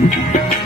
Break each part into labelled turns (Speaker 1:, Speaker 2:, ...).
Speaker 1: Thank you.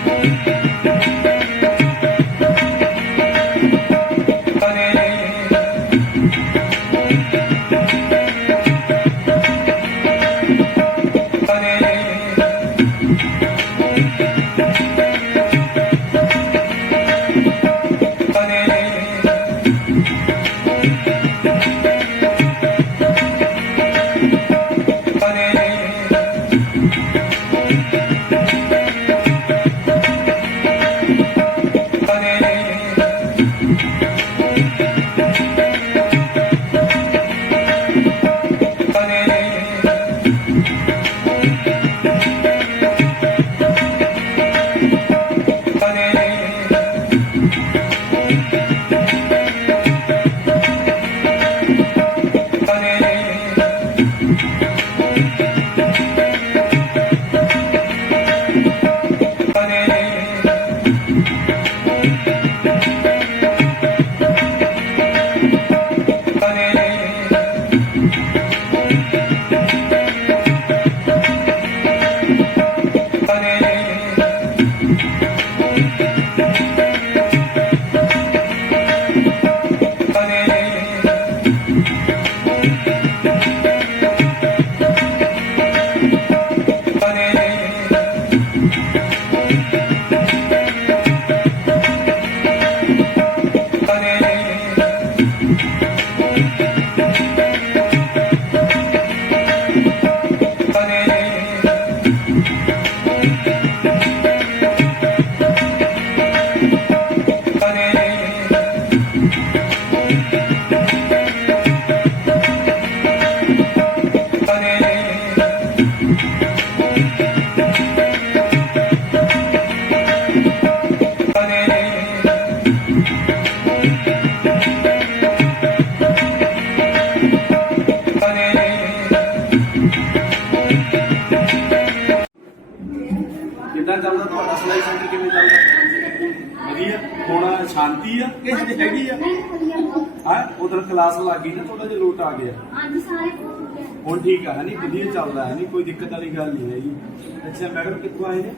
Speaker 1: thank you. ਆ। ਹਜੇ ਹੈਗੀ ਆ ਹਾਂ? ਉਧਰ ਕਲਾਸ ਲੱਗ ਗਈ ਨਾ ਥੋੜਾ ਜਿਹਾ ਲੋਟ ਆ ਗਿਆ।
Speaker 2: ਅੱਜ ਸਾਰੇ ਬਹੁਤ
Speaker 1: ਹੁਣ ਠੀਕ ਆ ਹਨੀ ਵਧੀਆ ਚੱਲਦਾ ਹੈ ਨਹੀਂ ਕੋਈ ਦਿੱਕਤ ਵਾਲੀ ਗੱਲ ਨਹੀਂ ਹੈਗੀ। ਅੱਛਾ ਮੈਡਮ ਕਿੱਥੋਂ ਆਏ ਨੇ?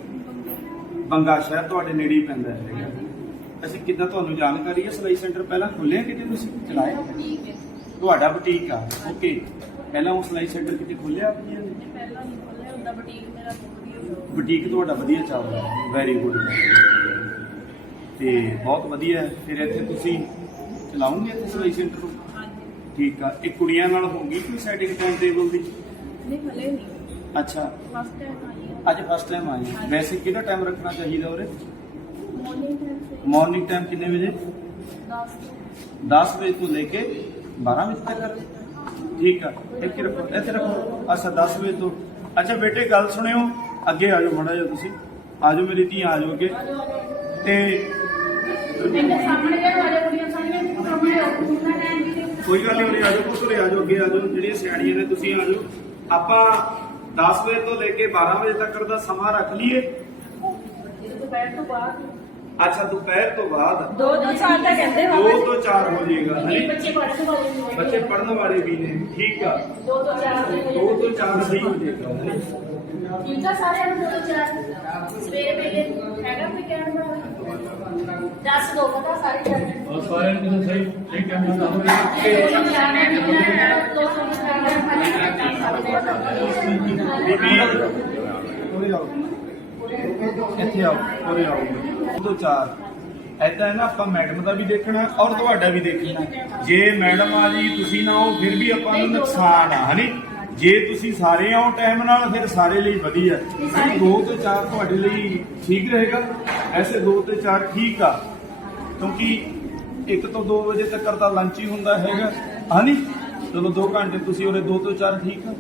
Speaker 1: ਬੰਗਾ ਸ਼ਹਿਰ ਤੁਹਾਡੇ ਨੇੜੇ ਹੀ ਪੈਂਦਾ ਹੈਗਾ ਅਸੀਂ ਕਿੱਦਾਂ ਤੁਹਾਨੂੰ ਜਾਣਕਾਰੀ ਹੈ? ਸਿਲਾਈ ਸੈਂਟਰ ਪਹਿਲਾਂ ਖੁੱਲਿਆ ਕਿਤੇ ਤੁਸੀਂ? ਚਲਾਇਆ?
Speaker 2: ਠੀਕ ਹੈ।
Speaker 1: ਤੁਹਾਡਾ ਬੁਟੀਕ ਆ। ਓਕੇ ਪਹਿਲਾਂ ਉਹ ਸਿਲਾਈ ਸੈਂਟਰ ਕਿਤੇ ਖੁੱਲਿਆ ਆਪਣੀ ਨੇ
Speaker 2: ਪਹਿਲਾਂ ਨਹੀਂ ਖੋਲਿਆ ਹੁੰਦਾ ਬੁਟੀਕ ਮੇਰਾ ਬਹੁਤ ਵਧੀਆ
Speaker 1: ਬੁਟੀਕ ਤੁਹਾਡਾ ਵਧੀਆ ਚੱਲਦਾ ਹੈ। ਵੈਰੀ ਗੁੱਡ ਤੇ ਬਹੁਤ ਵਧੀਆ ਹੈ। ਫਿਰ ਇੱਥੇ ਤੁਸੀਂ ਚਲਾਉਂਗੇ ਇੱਥੇ ਸਿਲਾਈ ਸੈਂਟਰ ਨੂੰ?
Speaker 2: ਹਾਂਜੀ।
Speaker 1: ਠੀਕ ਆ। ਇਹ ਕੁੜੀਆਂ ਨਾਲ ਹੋਊਗੀ ਕੋਈ ਸੈਟਿੰਗ ਟਾਈਮ ਟੇਬਲ ਦੀ?
Speaker 2: ਨਹੀਂ ਹਲੇ ਨਹੀਂ।
Speaker 1: ਅੱਛਾ।
Speaker 2: ਫਸਟ ਟਾਈਮ ਆਈ ਹੈ।
Speaker 1: ਅੱਜ ਫਸਟ ਟਾਈਮ ਆਏ ਹੋ। ਵੈਸੇ ਕਿਹੜਾ ਟਾਈਮ ਰੱਖਣਾ ਚਾਹੀਦਾ ਉਰੇ?
Speaker 2: ਮਾਰਨਿੰਗ ਟਾਈਮ ਸੇ
Speaker 1: ਮਾਰਨਿੰਗ ਟਾਈਮ ਕਿੰਨੇ ਵਜੇ?
Speaker 2: 10
Speaker 1: 10 ਵਜੇ ਤੋਂ ਲੈ ਕੇ 12 ਵਜੇ ਤੱਕ? ਠੀਕ ਆ। ਇੱਥੇ ਰੱਖੋ ਇੱਥੇ ਰੱਖੋ। ਅੱਛਾ 10 ਵਜੇ ਤੋਂ। ਅੱਛਾ ਬੇਟੇ ਗੱਲ ਸੁਣਿਓ। ਅੱਗੇ ਆ ਜਾਓ ਮਾੜਾ ਜਿਹਾ ਤੁਸੀਂ। ਆ ਜਾਓ ਮੇਰੀ ਧੀ ਆ ਜਾਓ ਅੱਗੇ। ਤੇ
Speaker 2: ਮੇਰੇ ਸਾਹਮਣੇ ਜਿਹੜੇ ਵਾਲੇ ਕੁੜੀਆਂ ਸਾਰੀਆਂ ਸਾਹਮਣੇ ਉਹਨਾਂ ਟਾਈਮ ਵੀ
Speaker 1: ਕੋਈ ਗੱਲ ਨਹੀਂ, ਉਰੇ ਆ ਜਾਓ ਪੁੱਤਰੇ ਆ ਅੱਗੇ ਆਜੋ ਜਿਹੜੀਆਂ ਸਿਆਣੀਆਂ ਨੇ, ਤੁਸੀਂ ਆਜੋ ਆਪਾਂ 10 ਵਜੇ ਤੋਂ ਲੈ ਕੇ 12 ਵਜੇ ਤੱਕ ਦਾ ਸਮਾਂ ਰੱਖ ਲਈਏ।
Speaker 2: ਦੁਪਹਿਰ ਤੋਂ ਬਾਅਦ
Speaker 1: ਅੱਛਾ ਦੁਪਹਿਰ ਤੋਂ ਬਾਅਦ
Speaker 2: ਦੋ ਦੋ ਚਾਰ ਤਾਂ ਕਹਿੰਦੇ ਬਾਬਾ
Speaker 1: 2 ਜੀ। ਤੋਂ 4 ਹੋ ਜਾਏਗਾ ਹਲੇ
Speaker 2: ਬੱਚੇ ਪੜ੍ਹਨ ਵਾਲੇ ਵੀ ਹੋਣਗੇ।
Speaker 1: ਬੱਚੇ ਪੜਨ ਵਾਲੇ ਵੀ ਨੇ ਠੀਕ ਆ।
Speaker 2: ਦੋ ਤੋਂ ਚਾਰ ਵਜੇ
Speaker 1: 2 ਤੋਂ 4 ਸਹੀ ਹੋ ਜਾਏਗਾ ਹਲੇ
Speaker 2: ਠੀਕ ਆ ਸਾਰਿਆਂ ਨੂੰ ਦੋ ਤੋਂ ਚਾਰ। ਸਵੇਰੇ ਵੇਲੇ ਹੈਗਾ ਕੋਈ ਕਹਿਣ ਵਾਲਾ ਦੱਸ ਦੋ ਪਤਾ ਸਾਰੇ ਜਣੇ
Speaker 3: ਔਰ ਸਾਰਿਆਂ ਨੂੰ ਤੁਸੀਂ ਸਹੀ ਸਹੀ ਕਹਿਣਾ
Speaker 1: ਚਾਹੁੰਦੇ ਦੋ ਤੋਂ ਚਾਰ ਮੈਂ ਵੀ ਬਣਾਇਆ, ਦੋ ਤੋਂ ਚਾਰ ਮੈਂ ਖਾਲੀ ਬੀਬੀ। ਐਦਾਂ ਹੈ ਨਾ ਆਪਾਂ ਮੈਡਮ ਦਾ ਵੀ ਦੇਖਣਾ ਔਰ ਤੁਹਾਡਾ ਵੀ ਦੇਖਣਾ। ਜੇ ਮੈਡਮ ਆ ਜੀ ਤੁਸੀਂ ਨਾ ਹੋ ਫਿਰ ਵੀ ਆਪਾਂ ਨੂੰ ਨੁਕਸਾਨ ਆ ਹਨੀ? ਜੇ ਤੁਸੀਂ ਸਾਰੇ ਆਓ ਟਾਈਮ ਨਾਲ ਫਿਰ ਸਾਰੇ ਲਈ ਵਧੀਆ। ਹਨੀ ਦੋ ਤੋਂ ਚਾਰ ਤੁਹਾਡੇ ਲਈ ਠੀਕ ਰਹੇਗਾ ਐਸੇ ਦੋ ਤੋਂ ਚਾਰ ਠੀਕ ਆ। ਕਿਉਂਕਿ 1 ਤੋਂ 2 ਵਜੇ ਤੱਕ ਤਾਂ ਲੰਚ ਹੀ ਹੁੰਦਾ ਹੈਗਾ ਹਨੀ? ਚਲੋ 2 ਘੰਟੇ ਤੁਸੀਂ ਉਹਦੇ 2 ਤੋਂ 4 ਠੀਕ ਆ।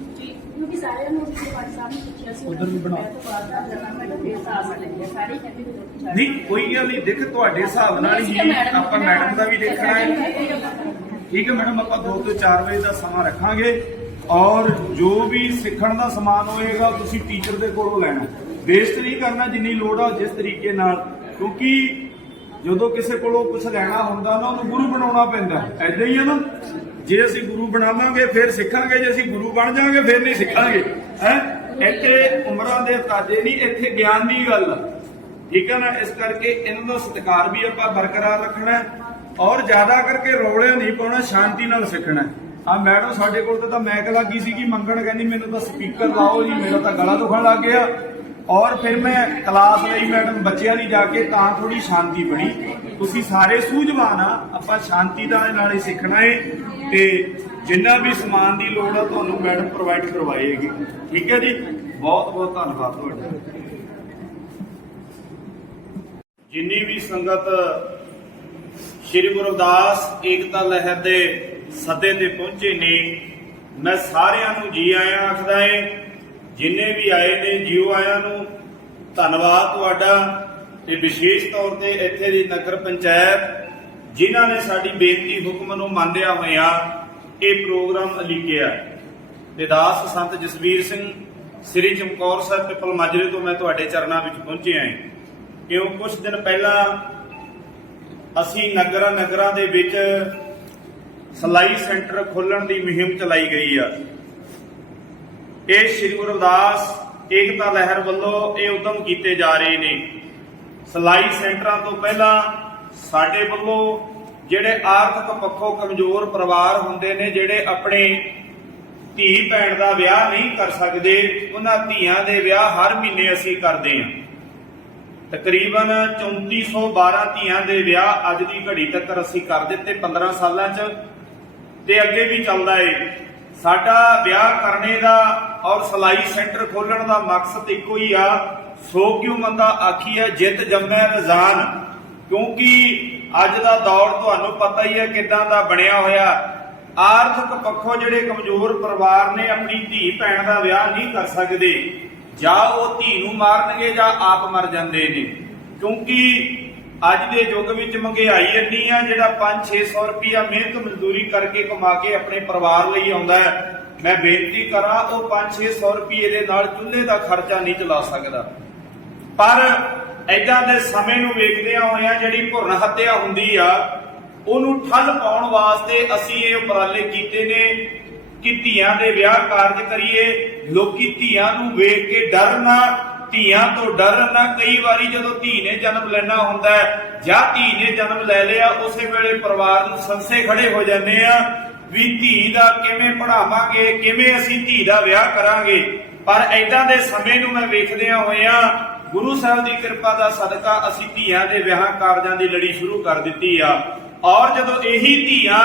Speaker 2: ਕਿਉਂਕਿ ਸਾਰਿਆਂ ਨੂੰ ਉਸ ਵਾਰ ਸਾਹਮਣੇ ਪੁੱਛਿਆ ਸੀ
Speaker 1: ਉੱਧਰ ਵੀ ਬਣਾਓ।
Speaker 2: ਮੈਂ ਤਾਂ ਬਾਅਦ ਦਾ ਕਰਨਾ ਮੈਂ ਤਾਂ ਫੇਰ ਸਾਹ ਲੈਂਦੇ ਸਾਰੇ ਕਹਿੰਦੇ ਵੀ ਰੋਟੀ ਛੱਡ
Speaker 1: ਨਹੀਂ ਕੋਈ ਗੱਲ ਨਹੀਂ ਦੇਖ ਤੁਹਾਡੇ ਹਿਸਾਬ ਨਾਲ ਹੀ ਆਪਾਂ ਮੈਡਮ ਦਾ ਵੀ ਦੇਖਣਾ ਹੈ। ਠੀਕ ਹੈ ਮੈਡਮ ਆਪਾਂ 2 ਤੋਂ 4 ਵਜੇ ਦਾ ਸਮਾਂ ਰੱਖਾਂਗੇ ਔਰ ਜੋ ਵੀ ਸਿੱਖਣ ਦਾ ਸਮਾਨ ਹੋਏਗਾ ਤੁਸੀਂ ਟੀਚਰ ਦੇ ਕੋਲੋਂ ਲੈਣਾ। ਵੇਸਟ ਨਹੀਂ ਕਰਨਾ ਜਿੰਨੀ ਲੋੜ ਆ ਜਿਸ ਤਰੀਕੇ ਨਾਲ ਕਿਉਂਕਿ ਜਦੋਂ ਕਿਸੇ ਕੋਲੋਂ ਕੁਝ ਲੈਣਾ ਹੁੰਦਾ ਨਾ ਉਹਨੂੰ ਗੁਰੂ ਬਣਾਉਣਾ ਪੈਂਦਾ। ਐਦਾਂ ਹੀ ਆ ਨਾ? ਜੇ ਅਸੀਂ ਗੁਰੂ ਬਣਾਵਾਂਗੇ, ਫਿਰ ਸਿੱਖਾਂਗੇ, ਜੇ ਅਸੀਂ ਗੁਰੂ ਬਣ ਜਾਵਾਂਗੇ, ਫਿਰ ਨਹੀਂ ਸਿੱਖਾਂਗੇ। ਹੈ? ਇੱਥੇ ਉਮਰਾਂ ਦੇ ਤਾਜੇ ਨਹੀਂ, ਇੱਥੇ ਗਿਆਨ ਦੀ ਗੱਲ ਆ। ਠੀਕ ਹੈ ਨਾ? ਇਸ ਕਰਕੇ ਇਹਨਾਂ ਦਾ ਸਤਿਕਾਰ ਵੀ ਆਪਾਂ ਬਰਕਰਾਰ ਰੱਖਣਾ ਔਰ ਜ਼ਿਆਦਾ ਕਰਕੇ ਰੌਲੇ ਨਹੀਂ ਪਾਉਣਾ, ਸ਼ਾਂਤੀ ਨਾਲ ਸਿੱਖਣਾ ਆ ਮੈਡਮ ਸਾਡੇ ਕੋਲ ਤਾਂ- ਤਾਂ ਮੈਕ ਲੱਗੀ ਕਿ ਮੰਗਣ ਕਹਿੰਦੀ, ਮੈਨੂੰ ਤਾਂ ਸਪੀਕਰ ਲਾਓ ਜੀ, ਮੇਰਾ ਤਾਂ ਗਲਾ ਦੁਖਣ ਲੱਗ ਗਿਆ। ਔਰ ਫਿਰ ਮੈਂ ਕਲਾਸ ਲਈ ਮੈਡਮ ਬੱਚਿਆਂ ਲਈ ਜਾ ਕੇ ਤਾਂ ਥੋੜੀ ਸ਼ਾਂਤੀ ਬਣੀ। ਤੁਸੀਂ ਸਾਰੇ ਸੂਝਵਾਨ ਆ, ਆਪਾਂ ਸ਼ਾਂਤੀ ਦਾ ਨਾਲ ਸਿੱਖਣਾ ਏ ਤੇ ਜਿੰਨਾ ਵੀ ਸਮਾਨ ਦੀ ਲੋੜ ਆ ਤੁਹਾਨੂੰ ਮੈਡਮ ਪ੍ਰੋਵਾਈਡ ਕਰਵਾਏਗੀ। ਠੀਕ ਹੈ ਜੀ? ਬਹੁਤ ਬਹੁਤ ਧੰਨਵਾਦ ਤੁਹਾਡਾ। ਜਿੰਨੀ ਵੀ ਸੰਗਤ ਸ਼੍ਰੀ ਗੁਰੂ ਰਵਿਦਾਸ ਏਕਤਾ ਲਹਿਰ ਦੇ ਸੱਦੇ ਤੇ ਪਹੁੰਚੇ ਨੇ, ਮੈਂ ਸਾਰਿਆਂ ਨੂੰ ਜੀ ਆਇਆਂ ਆਖਦਾ ਏ ਜਿੰਨੇ ਵੀ ਆਏ ਨੇ, ਜੀਓ ਆਇਆਂ ਨੂੰ ਧੰਨਵਾਦ ਤੁਹਾਡਾ। ਤੇ ਵਿਸ਼ੇਸ਼ ਤੌਰ ਤੇ ਇੱਥੇ ਦੀ ਨਗਰ ਪੰਚਾਇਤ, ਜਿਨ੍ਹਾਂ ਨੇ ਸਾਡੀ ਬੇਨਤੀ ਹੁਕਮ ਨੂੰ ਮੰਨਦਿਆਂ ਹੋਇਆ ਇਹ ਪ੍ਰੋਗਰਾਮ ਅਲੀਕਿਆ ਤੇ ਦਾਸ ਸੰਤ ਜਸਵੀਰ ਸਿੰਘ, ਸ੍ਰੀ ਚਮਕੌਰ ਸਾਹਿਬ ਪਿਪਲ ਮਾਜਰੇ ਤੋਂ ਮੈਂ ਤੁਹਾਡੇ ਚਰਨਾਂ ਵਿੱਚ ਪਹੁੰਚਿਆ ਹਾਂ। ਕਿਉਂ ਕੁਝ ਦਿਨ ਪਹਿਲਾਂ ਅਸੀਂ ਨਗਰਾਂ ਨਗਰਾਂ ਦੇ ਵਿੱਚ ਸਲਾਈ ਸੈਂਟਰ ਖੋਲਣ ਦੀ ਮੁਹਿੰਮ ਚਲਾਈ ਗਈ ਆ। ਇਹ ਸ੍ਰੀ ਗੁਰੂ ਰਵਿਦਾਸ ਏਕਤਾ ਲਹਿਰ ਵੱਲੋਂ ਇਹ ਉਦਮ ਕੀਤੇ ਜਾ ਰਹੇ ਨੇ। ਸਲਾਈ ਸੈਂਟਰਾਂ ਤੋਂ ਪਹਿਲਾਂ ਸਾਡੇ ਵੱਲੋਂ ਜਿਹੜੇ ਆਰਥਿਕ ਪੱਖੋਂ ਕਮਜ਼ੋਰ ਪਰਿਵਾਰ ਹੁੰਦੇ ਨੇ, ਜਿਹੜੇ ਆਪਣੇ ਧੀ ਭੈਣ ਦਾ ਵਿਆਹ ਨਹੀਂ ਕਰ ਸਕਦੇ, ਉਹਨਾਂ ਧੀਆਂ ਦੇ ਵਿਆਹ ਹਰ ਮਹੀਨੇ ਅਸੀਂ ਕਰਦੇ ਹਾਂ। ਤਕਰੀਬਨ 3412 ਧੀਆਂ ਦੇ ਵਿਆਹ ਅੱਜ ਦੀ ਘੜੀ ਤੱਕ ਅਸੀਂ ਕਰ ਦਿੱਤੇ 15 ਸਾਲਾਂ 'ਚ ਤੇ ਅੱਗੇ ਵੀ ਚੱਲਦਾ ਏ। ਸਾਡਾ ਵਿਆਹ ਕਰਨੇ ਦਾ ਔਰ ਸਲਾਈ ਸੈਂਟਰ ਖੋਲਣ ਦਾ ਮਕਸਦ ਇੱਕੋ ਹੀ ਆ। ਸੋ ਕਿਉ ਮੰਦਾ ਆਖੀਆ ਜਿੱਤ ਜੰਮੈ ਰਜ਼ਾਨ ਕਿਉਂਕਿ ਅੱਜ ਦਾ ਦੌਰ ਤੁਹਾਨੂੰ ਪਤਾ ਹੀ ਹੈ ਕਿਦਾਂ ਦਾ ਬਣਿਆ ਹੋਇਆ। ਆਰਥਿਕ ਪੱਖੋਂ ਜਿਹੜੇ ਕਮਜ਼ੋਰ ਪਰਿਵਾਰ ਨੇ ਆਪਣੀ ਧੀ ਭੈਣ ਦਾ ਵਿਆਹ ਨਹੀਂ ਕਰ ਸਕਦੇ, ਜਾਂ ਉਹ ਧੀ ਨੂੰ ਮਾਰਨਗੇ ਜਾਂ ਆਪ ਮਰ ਜਾਂਦੇ ਨੇ। ਕਿਉਂਕਿ ਅੱਜ ਦੇ ਯੁੱਗ ਵਿੱਚ ਮਹਿੰਗਾਈ ਇੰਨੀ ਆ, ਜਿਹੜਾ 5-600 ਰੁਪਇਆ ਮਿਹਨਤ ਮਜ਼ਦੂਰੀ ਕਰਕੇ ਕਮਾ ਕੇ ਆਪਣੇ ਪਰਿਵਾਰ ਲਈ ਆਉਂਦਾ ਹੈ। ਮੈਂ ਬੇਨਤੀ ਕਰਾਂ ਉਹ 5-600 ਰੁਪਏ ਦੇ ਨਾਲ ਚੁੱਲ੍ਹੇ ਦਾ ਖਰਚਾ ਨਹੀਂ ਚਲਾ ਸਕਦਾ। ਪਰ ਐਦਾਂ ਦੇ ਸਮੇਂ ਨੂੰ ਵੇਖਦਿਆਂ ਹੋਇਆਂ ਜਿਹੜੀ ਭੁਰਨ ਹੱਤਿਆ ਹੁੰਦੀ ਆ, ਉਹਨੂੰ ਠੱਲ ਪਾਉਣ ਵਾਸਤੇ ਅਸੀਂ ਇਹ ਉਪਰਾਲੇ ਕੀਤੇ ਨੇ ਕਿ ਧੀਆਂ ਦੇ ਵਿਆਹ ਕਾਰਜ ਕਰੀਏ, ਲੋਕੀ ਧੀਆਂ ਨੂੰ ਵੇਖ ਕੇ ਡਰਨਾ ਧੀਆਂ ਤੋਂ ਡਰਨਾ ਕਈ ਵਾਰੀ ਜਦੋਂ ਧੀ ਨੇ ਜਨਮ ਲੈਣਾ ਹੁੰਦਾ ਜਾਂ ਧੀ ਨੇ ਜਨਮ ਲੈ ਲਿਆ, ਉਸੇ ਵੇਲੇ ਪਰਿਵਾਰ ਨੂੰ ਸੰਸੇ ਖੜੇ ਹੋ ਜਾਂਦੇ ਆ। ਵੀ ਧੀ ਦਾ ਕਿਵੇਂ ਪੜਾਵਾਂਗੇ ਕਿਵੇਂ ਅਸੀਂ ਧੀ ਦਾ ਵਿਆਹ ਕਰਾਂਗੇ। ਪਰ ਐਦਾਂ ਦੇ ਸਮੇਂ ਨੂੰ ਮੈਂ ਵੇਖਦਿਆਂ ਹੋਇਆਂ ਗੁਰੂ ਸਾਹਿਬ ਦੀ ਕਿਰਪਾ ਦਾ ਸਦਕਾ ਅਸੀਂ ਧੀਆਂ ਦੇ ਵਿਆਹ ਕਾਰਜਾਂ ਦੀ ਲੜੀ ਸ਼ੁਰੂ ਕਰ ਦਿੱਤੀ ਆ। ਔਰ ਜਦੋਂ ਇਹੀ ਧੀਆਂ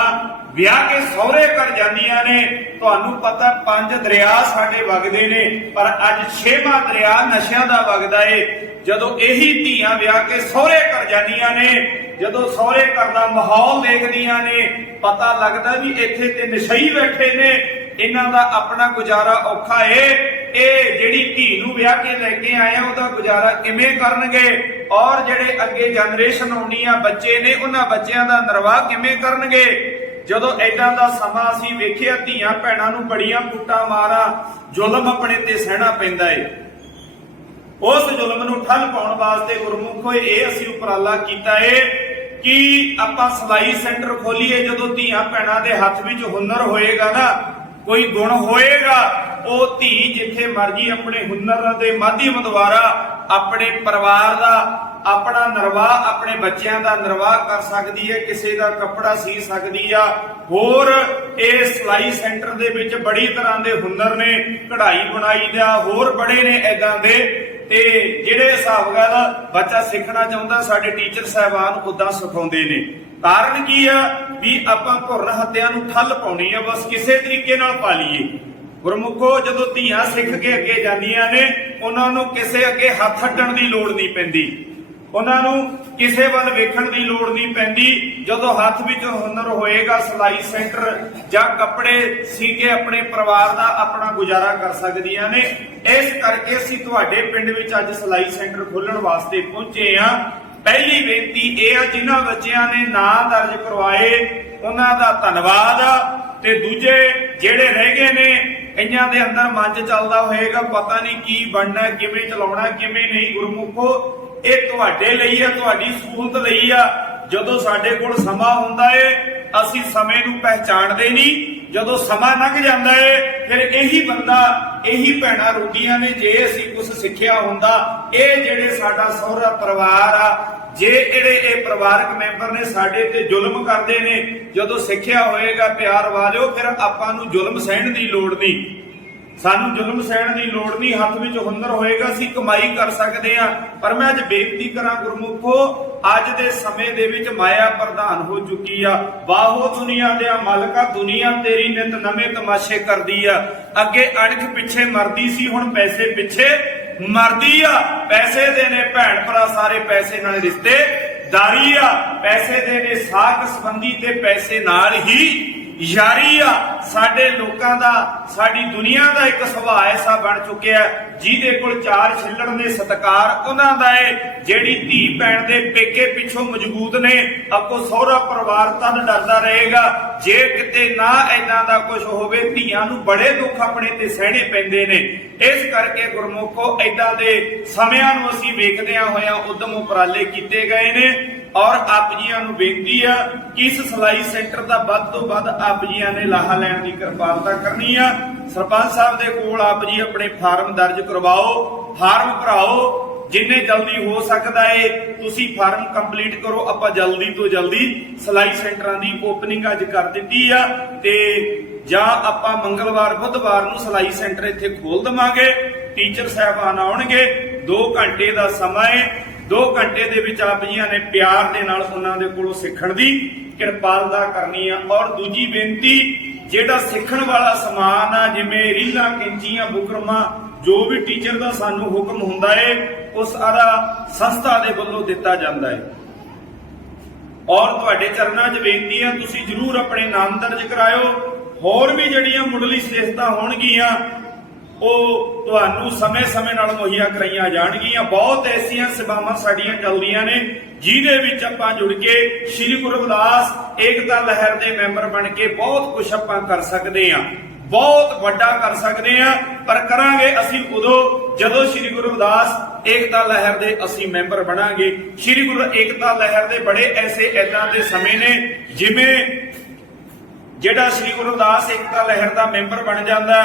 Speaker 1: ਵਿਆਹ ਕੇ ਸਹੁਰੇ ਘਰ ਜਾਂਦੀਆਂ ਨੇ, ਤੁਹਾਨੂੰ ਪਤਾ ਪੰਜ ਦਰਿਆ ਸਾਡੇ ਵਗਦੇ ਨੇ, ਪਰ ਅੱਜ ਛੇਵਾਂ ਦਰਿਆ ਨਸ਼ਿਆਂ ਦਾ ਵਗਦਾ ਏ। ਜਦੋਂ ਇਹੀ ਧੀਆਂ ਵਿਆਹ ਕੇ ਸਹੁਰੇ ਘਰ ਜਾਂਦੀਆਂ ਨੇ, ਜਦੋਂ ਸਹੁਰੇ ਘਰ ਦਾ ਮਾਹੌਲ ਦੇਖਦੀਆਂ ਨੇ, ਪਤਾ ਲੱਗਦਾ ਵੀ ਇੱਥੇ ਤੇ ਨਸ਼ਈ ਬੈਠੇ ਨੇ। ਇਹਨਾਂ ਦਾ ਆਪਣਾ ਗੁਜ਼ਾਰਾ ਔਖਾ ਏ। ਇਹ ਜਿਹੜੀ ਧੀ ਨੂੰ ਵਿਆਹ ਕੇ ਲੈ ਕੇ ਆਇਆ ਉਹਦਾ ਗੁਜ਼ਾਰਾ ਕਿਵੇਂ ਕਰਨਗੇ? ਔਰ ਜਿਹੜੇ ਅੱਗੇ ਜਨਰੇਸ਼ਨ ਆਉਣੀ ਆ ਬੱਚੇ ਨੇ, ਉਹਨਾਂ ਬੱਚਿਆਂ ਦਾ ਨਿਰਵਾਹ ਕਿਵੇਂ ਕਰਨਗੇ? ਜਦੋਂ ਐਦਾਂ ਦਾ ਸਮਾਂ ਅਸੀਂ ਵੇਖਿਆ, ਧੀਆਂ ਭੈਣਾਂ ਨੂੰ ਬੜੀਆਂ ਕੁੱਟਾਂ ਮਾਰਾਂ, ਜ਼ੁਲਮ ਆਪਣੇ ਤੇ ਸਹਿਣਾ ਪੈਂਦਾ ਏ। ਉਸ ਜ਼ੁਲਮ ਨੂੰ ਠੱਲ ਪਾਉਣ ਵਾਸਤੇ ਗੁਰਮੁਖੋ ਇਹ ਅਸੀਂ ਉਪਰਾਲਾ ਕੀਤਾ ਏ ਕਿ ਆਪਾਂ ਸਲਾਈ ਸੈਂਟਰ ਖੋਲੀਏ। ਜਦੋਂ ਧੀਆਂ ਭੈਣਾਂ ਦੇ ਹੱਥ ਵਿੱਚ ਹੁਨਰ ਹੋਏਗਾ ਨਾ, ਕੋਈ ਗੁਣ ਹੋਏਗਾ, ਉਹ ਧੀ ਜਿੱਥੇ ਮਰਜ਼ੀ ਆਪਣੇ ਹੁਨਰ ਦੇ ਮਾਧਿਅਮ ਦੁਆਰਾ ਆਪਣੇ ਪਰਿਵਾਰ ਦਾ ਆਪਣਾ ਨਿਰਵਾਹ ਆਪਣੇ ਬੱਚਿਆਂ ਦਾ ਨਿਰਵਾਹ ਕਰ ਸਕਦੀ ਹੈ, ਕਿਸੇ ਦਾ ਕੱਪੜਾ ਸੀ ਸਕਦੀ ਆ। ਹੋਰ ਇਹ ਸਲਾਈ ਸੈਂਟਰ ਦੇ ਵਿੱਚ ਬੜੀ ਤਰ੍ਹਾਂ ਦੇ ਹੁਨਰ ਨੇ, ਕਢਾਈ ਬਣਾਈ ਦਾ, ਹੋਰ ਬੜੇ ਨੇ ਐਦਾਂ ਦੇ। ਤੇ ਜਿਹੜੇ ਹਿਸਾਬ ਨਾਲ ਬੱਚਾ ਸਿੱਖਣਾ ਚਾਹੁੰਦਾ, ਸਾਡੇ ਟੀਚਰ ਸਾਹਿਬਾਨ ਉਦਾਂ ਸਿਖਾਉਂਦੇ ਨੇ। ਕਾਰਨ ਕੀ ਆ ਵੀ ਆਪਾਂ ਭੁਰਨ ਹੱਤਿਆ ਨੂੰ ਠੱਲ ਪਾਉਣੀ ਆ, ਬਸ ਕਿਸੇ ਤਰੀਕੇ ਨਾਲ ਪਾ ਲਈਏ। ਗੁਰਮੁਖੋ, ਜਦੋਂ ਧੀਆਂ ਸਿੱਖ ਕੇ ਅੱਗੇ ਜਾਂਦੀਆਂ ਨੇ, ਉਹਨਾਂ ਨੂੰ ਕਿਸੇ ਅੱਗੇ ਹੱਥ ਅੱਡਣ ਦੀ ਲੋੜ ਨਹੀਂ ਪੈਂਦੀ। ਉਹਨਾਂ ਨੂੰ ਕਿਸੇ ਵੱਲ ਵੇਖਣ ਦੀ ਲੋੜ ਨਹੀਂ ਪੈਂਦੀ। ਜਦੋਂ ਹੱਥ ਵਿੱਚ ਹੁਨਰ ਹੋਏਗਾ, ਸਲਾਈ ਸੈਂਟਰ ਜਾਂ ਕੱਪੜੇ ਸੀ ਕੇ ਆਪਣੇ ਪਰਿਵਾਰ ਦਾ ਆਪਣਾ ਗੁਜ਼ਾਰਾ ਕਰ ਸਕਦੀਆਂ ਨੇ। ਇਸ ਕਰਕੇ ਅਸੀਂ ਤੁਹਾਡੇ ਪਿੰਡ ਵਿੱਚ ਅੱਜ ਸਲਾਈ ਸੈਂਟਰ ਖੋਲਣ ਵਾਸਤੇ ਪਹੁੰਚੇ ਆ ਪਹਿਲੀ ਬੇਨਤੀ ਇਹ ਆ, ਜਿਨ੍ਹਾਂ ਬੱਚਿਆਂ ਨੇ ਨਾਂ ਦਰਜ ਕਰਵਾਏ, ਉਹਨਾਂ ਦਾ ਧੰਨਵਾਦ ਤੇ ਦੂਜੇ ਜਿਹੜੇ ਰਹਿ ਗਏ ਨੇ ਕਈਆਂ ਦੇ ਅੰਦਰ ਮੰਜ 'ਚ ਚੱਲਦਾ ਹੋਏਗਾ, ਪਤਾ ਨਹੀਂ ਕੀ ਬਣਨਾ, ਕਿਵੇਂ ਚਲਾਉਣਾ, ਕਿਵੇਂ ਨਹੀਂ, ਗੁਰਮੁਖੋ। ਇਹ ਤੁਹਾਡੇ ਲਈ ਆ, ਤੁਹਾਡੀ ਸਹੂਲਤ ਲਈ ਆ। ਜਦੋਂ ਸਾਡੇ ਕੋਲ ਸਮਾਂ ਹੁੰਦਾ ਏ, ਅਸੀਂ ਸਮੇਂ ਨੂੰ ਪਹਿਚਾਣਦੇ ਨਹੀਂ। ਜਦੋਂ ਸਮਾਂ ਲੰਘ ਜਾਂਦਾ ਏ, ਫਿਰ ਇਹੀ ਬੰਦਾ, ਇਹੀ ਭੈਣਾਂ ਰੋਟੀਆਂ ਨੇ ਜੇ ਅਸੀਂ ਕੁਝ ਸਿੱਖਿਆ ਹੁੰਦਾ। ਇਹ ਜਿਹੜੇ ਸਾਡਾ ਸਹੁਰਾ ਪਰਿਵਾਰ ਆ, ਜੇ ਜਿਹੜੇ ਇਹ ਪਰਿਵਾਰਕ ਮੈਂਬਰ ਨੇ ਸਾਡੇ ਤੇ ਜ਼ੁਲਮ ਕਰਦੇ ਨੇ, ਜਦੋਂ ਸਿੱਖਿਆ ਹੋਏਗਾ ਪਿਆਰ ਵਾਲਿਓ, ਫਿਰ ਆਪਾਂ ਨੂੰ ਜ਼ੁਲਮ ਸਹਿਣ ਦੀ ਲੋੜ ਨਹੀਂ। ਸਾਨੂੰ ਜ਼ੁਲਮ ਸਹਿਣ ਦੀ ਲੋੜ ਨਹੀਂ, ਹੱਥ ਵਿੱਚ ਹੁਨਰ ਹੋਏਗਾ, ਅਸੀਂ ਕਮਾਈ ਕਰ ਸਕਦੇ ਆ ਪਰ ਮੈਂ ਅੱਜ ਬੇਨਤੀ ਕਰਾਂ ਗੁਰਮੁਖੋ, ਅੱਜ ਦੇ ਸਮੇਂ ਦੇ ਵਿੱਚ ਮਾਇਆ ਪ੍ਰਧਾਨ ਹੋ ਚੁੱਕੀ ਆ। ਬਾਹੋ ਦੁਨੀਆ ਦੇ ਮਾਲਕਾ ਦੁਨੀਆ ਤੇਰੀ ਨਿਤ ਨਵੇਂ ਤਮਾਸ਼ੇ ਕਰਦੀ ਆ। ਅੱਗੇ ਅਣਖ ਪਿੱਛੇ ਮਰਦੀ ਸੀ, ਹੁਣ ਪੈਸੇ ਪਿੱਛੇ ਮਰਦੀ ਆ। ਪੈਸੇ ਦੇ ਨੇ ਭੈਣ ਭਰਾ ਸਾਰੇ ਪੈਸੇ ਨਾਲ ਰਿਸ਼ਤੇ। ਦਾਰੀ ਆ, ਪੈਸੇ ਦੇ ਨੇ ਸਾਖ ਸੰਬੰਧੀ ਤੇ ਪੈਸੇ ਨਾਲ ਹੀ ਯਾਰੀ ਆ, ਸਾਡੇ ਲੋਕਾਂ ਦਾ, ਸਾਡੀ ਦੁਨੀਆ ਦਾ ਇੱਕ ਸੁਭਾਅ ਐਸਾ ਬਣ ਚੁੱਕਿਆ ਜਿਹਦੇ ਕੋਲ ਚਾਰ ਛਿੱਲੜ ਨੇ ਸਤਕਾਰ, ਉਹਨਾਂ ਦਾ ਏ ਜਿਹੜੀ ਧੀ ਭੈਣ ਦੇ ਪੇਕੇ ਪਿੱਛੋਂ ਮਜ਼ਬੂਤ ਨੇ ਆਪੋ ਸਹੁਰਾ ਪਰਿਵਾਰ ਤਾਂ ਡਰਦਾ ਰਹੇਗਾ, ਜੇ ਕਿਤੇ ਨਾ ਐਦਾਂ ਦਾ ਕੁਝ ਹੋਵੇ, ਧੀਆਂ ਨੂੰ ਬੜੇ ਦੁੱਖ ਆਪਣੇ ਤੇ ਸਹਿਣੇ ਪੈਂਦੇ ਨੇ। ਇਸ ਕਰਕੇ ਗੁਰਮੁਖੋ ਐਦਾਂ ਦੇ ਸਮਿਆਂ ਨੂੰ ਅਸੀਂ ਵੇਖਦਿਆਂ ਹੋਇਆਂ ਉਦਮ ਉਪਰਾਲੇ ਕੀਤੇ ਗਏ ਨੇ। ਔਰ ਆਪ ਜੀਆਂ ਨੂੰ ਬੇਨਤੀ ਆ ਕਿ ਇਸ ਸਲਾਈ ਸੈਂਟਰ ਦਾ ਵੱਧ ਤੋਂ ਵੱਧ ਆਪ ਜੀਆਂ ਨੇ ਲਾਹਾ ਲੈਣ ਦੀ ਕਿਰਪਾਲਤਾ ਕਰਨੀ ਆ। ਸਰਪੰਚ ਸਾਹਿਬ ਦੇ ਕੋਲ ਆਪ ਜੀ ਆਪਣੇ ਫਾਰਮ ਦਰਜ ਕਰਵਾਓ, ਫਾਰਮ ਭਰਾਓ, ਜਿੰਨੇ ਜਲਦੀ ਹੋ ਸਕਦਾ ਏ, ਤੁਸੀਂ ਫਾਰਮ ਕੰਪਲੀਟ ਕਰੋ, ਆਪਾਂ ਜਲਦੀ ਤੋਂ ਜਲਦੀ ਸਲਾਈ ਸੈਂਟਰਾਂ ਦੀ ਓਪਨਿੰਗ ਅੱਜ ਕਰ ਦਿੱਤੀ ਆ ਤੇ ਜਾਂ ਆਪਾਂ ਮੰਗਲਵਾਰ, ਬੁੱਧਵਾਰ ਨੂੰ ਸਲਾਈ ਸੈਂਟਰ ਇੱਥੇ ਖੋਲ ਦਵਾਂਗੇ। ਟੀਚਰ ਸਾਹਿਬਾਨ ਆਉਣਗੇ 2 ਘੰਟੇ ਦਾ ਸਮਾਂ ਏ 2 ਘੰਟੇ ਦੇ ਵਿੱਚ ਆਪ ਜੀਆਂ ਨੇ ਪਿਆਰ ਦੇ ਨਾਲ ਉਹਨਾਂ ਦੇ ਕੋਲੋਂ ਸਿੱਖਣ ਦੀ ਕਿਰਪਾਲਤਾ ਕਰਨੀ ਆ। ਔਰ ਦੂਜੀ ਬੇਨਤੀ, ਜਿਹੜਾ ਸਿੱਖਣ ਵਾਲਾ ਸਮਾਨ ਆ, ਜਿਵੇਂ ਰੀਲਾਂ, ਕੈਂਚੀਆਂ, ਬੁਕਰਮਾਂ, ਜੋ ਵੀ ਟੀਚਰ ਦਾ ਸਾਨੂੰ ਹੁਕਮ ਹੁੰਦਾ ਏ, ਉਹ ਸਾਰਾ ਸੰਸਥਾ ਦੇ ਵੱਲੋਂ ਦਿੱਤਾ ਜਾਂਦਾ ਏ। ਔਰ ਤੁਹਾਡੇ ਚਰਨਾਂ 'ਚ ਬੇਨਤੀ ਆ ਤੁਸੀਂ ਜਰੂਰ ਆਪਣੇ ਨਾਮ ਦਰਜ ਕਰਾਇਓ। ਹੋਰ ਵੀ ਜਿਹੜੀਆਂ ਮੁੱਢਲੀ ਸਿਹਤਾਂ ਹੋਣਗੀਆਂ ਉਹ ਤੁਹਾਨੂੰ ਸਮੇਂ-ਸਮੇਂ ਨਾਲ ਮੁਹੱਈਆ ਕਰਾਈਆਂ ਜਾਣਗੀਆਂ। ਬਹੁਤ ਐਸੀਆਂ ਸੇਵਾਵਾਂ ਸਾਡੀਆਂ ਚੱਲਦੀਆਂ ਨੇ, ਜਿਹਦੇ ਵਿੱਚ ਆਪਾਂ ਜੁੜ ਕੇ ਸ੍ਰੀ ਗੁਰੂ ਰਵਿਦਾਸ ਏਕਤਾ ਲਹਿਰ ਦੇ ਮੈਂਬਰ ਬਣ ਕੇ ਬਹੁਤ ਕੁਝ ਆਪਾਂ ਕਰ ਸਕਦੇ ਹਾਂ। ਬਹੁਤ ਵੱਡਾ ਕਰ ਸਕਦੇ ਆ ਪਰ ਕਰਾਂਗੇ ਅਸੀਂ ਉਦੋਂ ਜਦੋਂ ਸ੍ਰੀ ਗੁਰੂ ਰਵਿਦਾਸ ਏਕਤਾ ਲਹਿਰ ਦੇ ਅਸੀਂ ਮੈਂਬਰ ਬਣਾਂਗੇ। ਸ੍ਰੀ ਗੁਰੂ ਏਕਤਾ ਲਹਿਰ ਦੇ ਬੜੇ ਐਸੇ ਐਦਾਂ ਦੇ ਸਮੇਂ ਨੇ, ਜਿਵੇਂ ਜਿਹੜਾ ਸ੍ਰੀ ਗੁਰੂ ਰਵਿਦਾਸ ਏਕਤਾ ਲਹਿਰ ਦਾ ਮੈਂਬਰ ਬਣ ਜਾਂਦਾ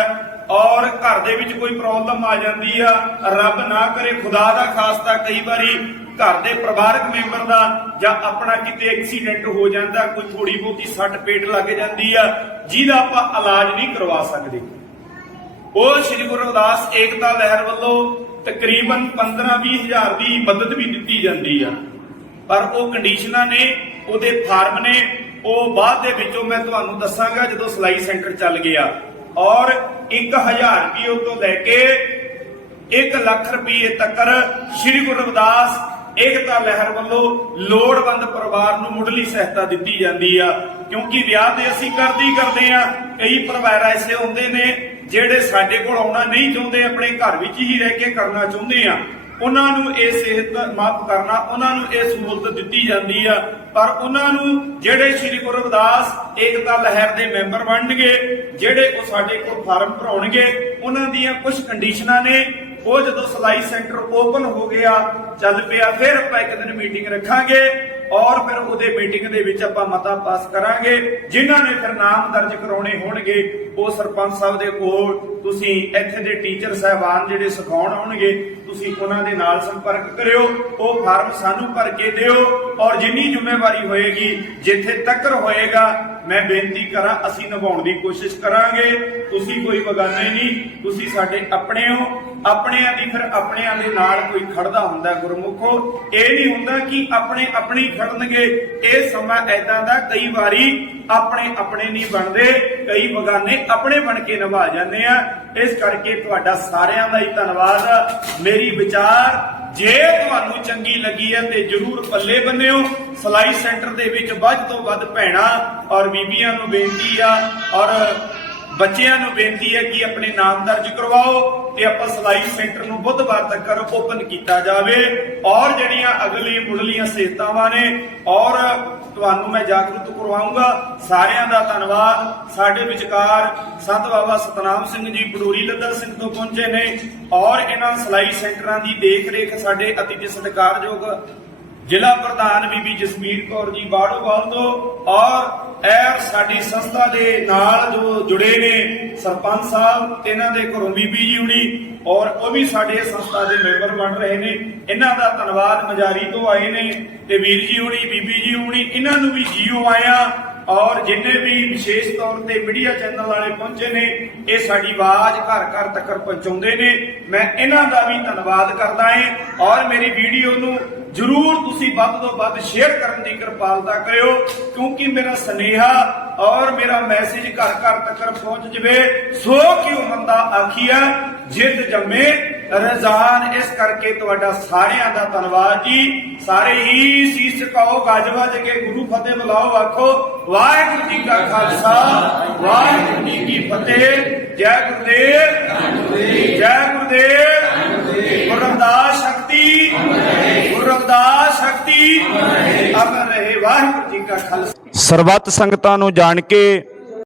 Speaker 1: ਔਰ ਘਰ ਦੇ ਵਿੱਚ ਕੋਈ ਪ੍ਰੋਬਲਮ ਆ ਜਾਂਦੀ ਆ, ਰੱਬ ਨਾ ਕਰੇ, ਖੁਦਾ ਦਾ ਖਾਸਤਾ ਕਈ ਵਾਰੀ ਘਰ ਦੇ ਪਰਿਵਾਰਕ ਮੈਂਬਰ ਦਾ ਜਾਂ ਆਪਣਾ ਕਿਤੇ ਐਕਸੀਡੈਂਟ ਹੋ ਜਾਂਦਾ, ਕੋਈ ਥੋੜੀ ਬਹੁਤੀ ਸੱਟ ਪੇਟ ਲੱਗ ਜਾਂਦੀ ਆ, ਜਿਹਦਾ ਆਪਾਂ ਇਲਾਜ ਨਹੀਂ ਕਰਵਾ ਸਕਦੇ। ਉਹ ਸ੍ਰੀ ਗੁਰੂ ਅਰਦਾਸ ਏਕਤਾ ਲਹਿਰ ਵੱਲੋਂ ਤਕਰੀਬਨ 15-20 ਹਜ਼ਾਰ ਦੀ ਮਦਦ ਵੀ ਦਿੱਤੀ ਜਾਂਦੀ ਆ। ਪਰ ਉਹ ਕੰਡੀਸ਼ਨਾਂ ਨੇ, ਉਹਦੇ ਫਾਰਮ ਨੇ, ਉਹ ਬਾਅਦ ਦੇ ਵਿੱਚੋਂ ਮੈਂ ਤੁਹਾਨੂੰ ਦੱਸਾਂਗਾ ਜਦੋਂ ਸਲਾਈ ਸੈਂਟਰ ਚੱਲ ਗਿਆ। ਔਰ 1000 ਰੁਪਏ ਤੋਂ ਲੈ ਕੇ 1 ਲੱਖ ਰੁਪਏ ਤੱਕ ਸ੍ਰੀ ਗੁਰੂ ਰਵਿਦਾਸ ਏਕਤਾ ਲਹਿਰ ਵੱਲੋਂ ਲੋੜਵੰਦ ਪਰਿਵਾਰ ਨੂੰ ਮੁੱਢਲੀ ਸਹਾਇਤਾ ਦਿੱਤੀ ਜਾਂਦੀ ਆ। ਕਿਉਂਕਿ ਵਿਆਹ ਤੇ ਅਸੀਂ ਕਰਦੇ ਕਰਦੇ ਆ। ਕਈ ਪਰਿਵਾਰ ਐਸੇ ਹੁੰਦੇ ਨੇ ਜਿਹੜੇ ਸਾਡੇ ਕੋਲ ਆਉਣਾ ਨਹੀਂ ਚਾਹੁੰਦੇ, ਆਪਣੇ ਘਰ ਵਿੱਚ ਹੀ ਰਹਿ ਕੇ ਕਰਨਾ ਚਾਹੁੰਦੇ ਆ। ਉਹਨਾਂ ਨੂੰ ਇਹ ਸਿਹਤ ਮਾਫ ਕਰਨਾ, ਉਹਨਾਂ ਨੂੰ ਇਹ ਸਹੂਲਤ ਦਿੱਤੀ ਜਾਂਦੀ ਆ। ਪਰ ਉਹਨਾਂ ਨੂੰ ਜਿਹੜੇ ਸ੍ਰੀ ਗੁਰੂ ਰਵਿਦਾਸ ਏਕਤਾ ਲਹਿਰ ਦੇ ਮੈਂਬਰ ਬਣਨਗੇ, ਜਿਹੜੇ ਉਹ ਸਾਡੇ ਕੋਲ ਫਾਰਮ ਭਰਾਉਣਗੇ, ਉਹਨਾਂ ਦੀਆਂ ਕੁਝ ਕੰਡੀਸ਼ਨਾਂ ਨੇ। ਉਹ ਜਦੋਂ ਸਲਾਈ ਸੈਂਟਰ ਓਪਨ ਹੋ ਗਿਆ, ਚੱਲ ਪਿਆ, ਫਿਰ ਆਪਾਂ ਇੱਕ ਦਿਨ ਮੀਟਿੰਗ ਰੱਖਾਂਗੇ ਔਰ ਫਿਰ ਉਹਦੇ ਮੀਟਿੰਗ ਦੇ ਵਿੱਚ ਆਪਾਂ ਮਤਾ ਪਾਸ ਕਰਾਂਗੇ। ਜਿਨ੍ਹਾਂ ਨੇ ਫਿਰ ਨਾਮ ਦਰਜ ਕਰਾਉਣੇ ਹੋਣਗੇ, ਉਹ ਸਰਪੰਚ ਸਾਹਿਬ ਦੇ ਕੋਲ, ਤੁਸੀਂ ਇੱਥੇ ਦੇ ਟੀਚਰ ਸਹਿਬਾਨ ਜਿਹੜੇ ਸਿਖਾਉਣ ਆਉਣਗੇ ਤੁਸੀਂ ਉਹਨਾਂ ਦੇ ਨਾਲ ਸੰਪਰਕ ਕਰਿਓ, ਉਹ ਫਾਰਮ ਸਾਨੂੰ ਭਰ ਕੇ ਦਿਓ ਔਰ ਜਿੰਨੀ ਜ਼ਿੰਮੇਵਾਰੀ ਹੋਏਗੀ, ਜਿੱਥੇ ਤੱਕ ਹੋਏਗਾ, ਮੈਂ ਬੇਨਤੀ ਕਰਾਂ, ਅਸੀਂ ਨਿਭਾਉਣ ਦੀ ਕੋਸ਼ਿਸ਼ ਕਰਾਂਗੇ। ਤੁਸੀਂ ਕੋਈ ਬਗਾਨੇ ਨਹੀਂ, ਤੁਸੀਂ ਸਾਡੇ ਆਪਣੇ ਹੋ ਆਪਣਿਆਂ ਦੀ ਫਿਰ ਆਪਣਿਆਂ ਦੇ ਨਾਲ ਕੋਈ ਖੜਦਾ ਹੁੰਦਾ ਗੁਰਮੁਖੋ, ਇਹ ਨਹੀਂ ਹੁੰਦਾ ਕਿ ਆਪਣੇ ਆਪਣੀ ਖੜਨਗੇ ਇਹ ਸਮਾਂ ਐਦਾਂ ਦਾ ਕਈ ਵਾਰੀ ਆਪਣੇ ਆਪਣੇ ਨਹੀਂ ਬਣਦੇ, ਕਈ ਬਗਾਨੇ ਆਪਣੇ ਬਣ ਕੇ ਨਿਭਾ ਜਾਂਦੇ ਆ। ਇਸ ਕਰਕੇ ਤੁਹਾਡਾ ਸਾਰਿਆਂ ਦਾ ਹੀ ਧੰਨਵਾਦ। ਮੇਰੀ ਵਿਚਾਰ, ਜੇ ਤੁਹਾਨੂੰ ਚੰਗੀ ਲੱਗੀ ਹੈ ਤੇ ਜਰੂਰ ਪੱਲੇ ਬੰਨਿਓ। ਸਲਾਈ ਸੈਂਟਰ ਦੇ ਵਿੱਚ ਵੱਧ ਤੋਂ ਵੱਧ ਭੈਣਾਂ ਔਰ ਬੀਬੀਆਂ ਨੂੰ ਬੇਨਤੀ ਆ ਔਰ ਬੱਚਿਆਂ ਨੂੰ ਬੇਨਤੀ ਹੈ ਕਿ ਆਪਣੇ ਨਾਮ ਦਰਜ ਕਰਵਾਓ ਤੇ ਆਪਾਂ ਸਲਾਈ ਸੈਂਟਰ ਨੂੰ ਬੁੱਧਵਾਰ ਤੱਕ ਓਪਨ ਕੀਤਾ ਜਾਵੇ। ਔਰ ਜਿਹੜੀਆਂ ਅਗਲੀ ਮੁੱਢਲੀਆਂ ਸੇਤਾਵਾਂ ਨੇ, ਔਰ ਤੁਹਾਨੂੰ ਮੈਂ ਜਾਗਰੂਕ ਕਰਵਾਉਂਗਾ ਸਾਰਿਆਂ ਦਾ ਧੰਨਵਾਦ। ਸਾਡੇ ਵਿਚਕਾਰ ਸੰਤ ਬਾਬਾ ਸਤਨਾਮ ਸਿੰਘ ਜੀ ਪਡੂਰੀ ਲੱਦਾ ਸਿੰਘ ਤੋਂ ਪਹੁੰਚੇ ਨੇ। ਔਰ ਇਹਨਾਂ ਸਿਲਾਈ ਸੈਂਟਰਾਂ ਦੀ ਦੇਖ ਰੇਖ ਸਾਡੇ ਅਤਿ ਸਤਿਕਾਰਯੋਗ ਜ਼ਿਲ੍ਹਾ ਪ੍ਰਧਾਨ ਬੀਬੀ ਜਸਮੀਰ ਕੌਰ ਜੀ ਬਾੜੋਵਾਲ ਤੋਂ ਔਰ ਇਹ ਸਾਡੀ ਸੰਸਥਾ ਦੇ ਨਾਲ ਜੋ ਜੁੜੇ ਨੇ ਸਰਪੰਚ ਸਾਹਿਬ, ਤੇ ਇਹਨਾਂ ਦੇ ਘਰੋਂ ਬੀਬੀ ਜੀ ਹੁਣੀ, ਔਰ ਉਹ ਵੀ ਸਾਡੇ ਸੰਸਥਾ ਦੇ ਮੈਂਬਰ ਬਣ ਰਹੇ ਨੇ। ਇਹਨਾਂ ਦਾ ਧੰਨਵਾਦ ਮਜਾਰੀ ਤੋਂ ਆਏ ਨੇ, ਤੇ ਵੀਰ ਜੀ ਹੁਣੀ, ਬੀਬੀ ਜੀ ਹੁਣੀ, ਇਹਨਾਂ ਨੂੰ ਵੀ ਜੀਓ ਆਇਆ। ਔਰ ਜਿੰਨੇ ਵੀ ਵਿਸ਼ੇਸ਼ ਤੌਰ ਤੇ ਮੀਡੀਆ ਚੈਨਲ ਵਾਲੇ ਪਹੁੰਚੇ ਨੇ, ਇਹ ਸਾਡੀ ਆਵਾਜ਼ ਘਰ ਘਰ ਤੱਕ ਪਹੁੰਚਾਉਂਦੇ ਨੇ। ਮੈਂ ਇਹਨਾਂ ਦਾ ਵੀ ਧੰਨਵਾਦ ਕਰਦਾ ਹਾਂ ਔਰ ਮੇਰੀ ਵੀਡੀਓ ਨੂੰ ਜਰੂਰ ਤੁਸੀਂ ਵੱਧ ਤੋਂ ਵੱਧ ਸ਼ੇਅਰ ਕਰਨ ਦੀ ਕਿਰਪਾਲਤਾ ਕਰਿਓ, ਕਿਉਂਕਿ ਮੇਰਾ ਸਨੇਹਾ ਔਰ ਮੇਰਾ ਮੈਸੇਜ ਘਰ ਘਰ ਤੱਕ ਪਹੁੰਚ ਜਵੇ, ਸੋ ਕਿਉ ਮੰਦਾ ਆਖੀਆ ਜਿੱਤ ਜੰਮੇ ਰਜ਼ਾਨ ਇਸ ਕਰਕੇ ਤੁਹਾਡਾ ਸਾਰਿਆਂ ਦਾ ਧੰਨਵਾਦ ਜੀ। ਸਾਰੇ ਹੀ ਸੀਸ ਝੁਕਾਓ, ਗੱਜ ਵੱਜ ਕੇ ਗੁਰੂ ਫਤਿਹ ਬੁਲਾਓ, ਆਖੋ, ਵਾਹਿਗੁਰੂ ਜੀ ਕਾ ਖਾਲਸਾ, ਵਾਹਿਗੁਰੂ ਜੀ ਕੀ ਫਤਿਹ। ਜੈ ਗੁਰਦੇਵ। ਜੈ ਗੁਰਦੇਵ। ਗੁਰਦਾਸ ਸ਼ਕਤੀ। ਗੁਰਦਾਸ ਸ਼ਕਤੀ। ਅਮਰ ਰਹੇ, ਵਾਹਿਗੁਰੂ ਜੀ ਕਾ ਖਾਲਸਾ।
Speaker 4: ਸਰਬੱਤ ਸੰਗਤਾਂ ਨੂੰ ਜਾਣ ਕੇ